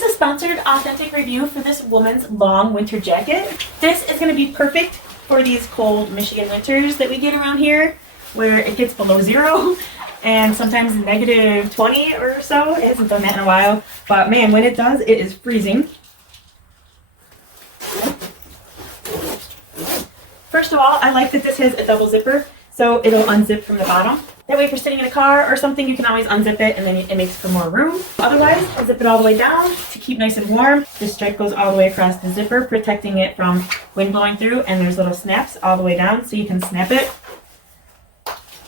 This is a sponsored authentic review for this woman's long winter jacket. This is going to be perfect for these cold Michigan winters that we get around here, where it gets below zero and sometimes negative 20 or so. It hasn't done that in a while, but man, when it does, it is freezing. First of all, I like that this has a double zipper, so it'll unzip from the bottom. That way if you're sitting in a car or something, you can always unzip it and then it makes for more room. Otherwise, I'll zip it all the way down to keep nice and warm. This stripe goes all the way across the zipper, protecting it from wind blowing through, and there's little snaps all the way down so you can snap it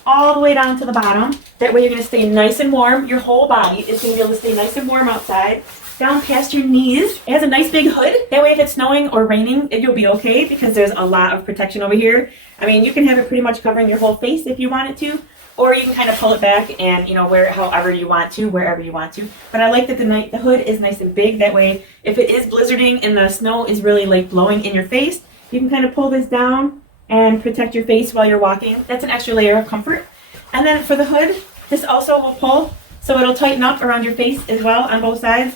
all the way down to the bottom. That way you're going to stay nice and warm. Your whole body is going to be able to stay nice and warm outside, down past your knees. It has a nice big hood. That way if it's snowing or raining, you'll be okay because there's a lot of protection over here. I mean, you can have it pretty much covering your whole face if you want it to, or you can kind of pull it back and, you know, wear it however you want to, wherever you want to. But I like that the hood is nice and big. That way, if it is blizzarding and the snow is really like blowing in your face, you can kind of pull this down and protect your face while you're walking. That's an extra layer of comfort. And then for the hood, this also will pull, so it'll tighten up around your face as well on both sides.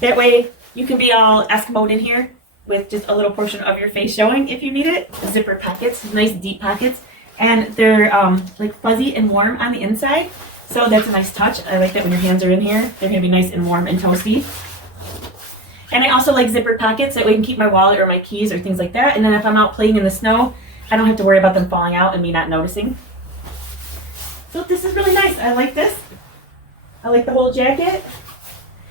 That way, you can be all Eskimo'd in here with just a little portion of your face showing if you need it. Zipper pockets, nice deep pockets. And they're like fuzzy and warm on the inside. So that's a nice touch. I like that when your hands are in here. They're going to be nice and warm and toasty. And I also like zipper pockets. That way I can keep my wallet or my keys or things like that. And then if I'm out playing in the snow, I don't have to worry about them falling out and me not noticing. So this is really nice. I like this. I like the whole jacket.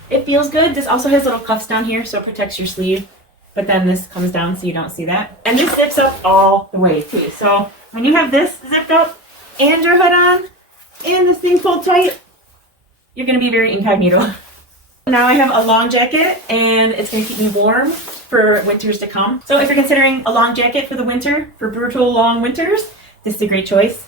It feels good. This also has little cuffs down here so it protects your sleeve. But then this comes down so you don't see that. And this zips up all the way too. So when you have this zipped up and your hood on and this thing pulled tight, you're going to be very incognito. Now I have a long jacket and it's going to keep me warm for winters to come. So if you're considering a long jacket for the winter, for brutal long winters, this is a great choice.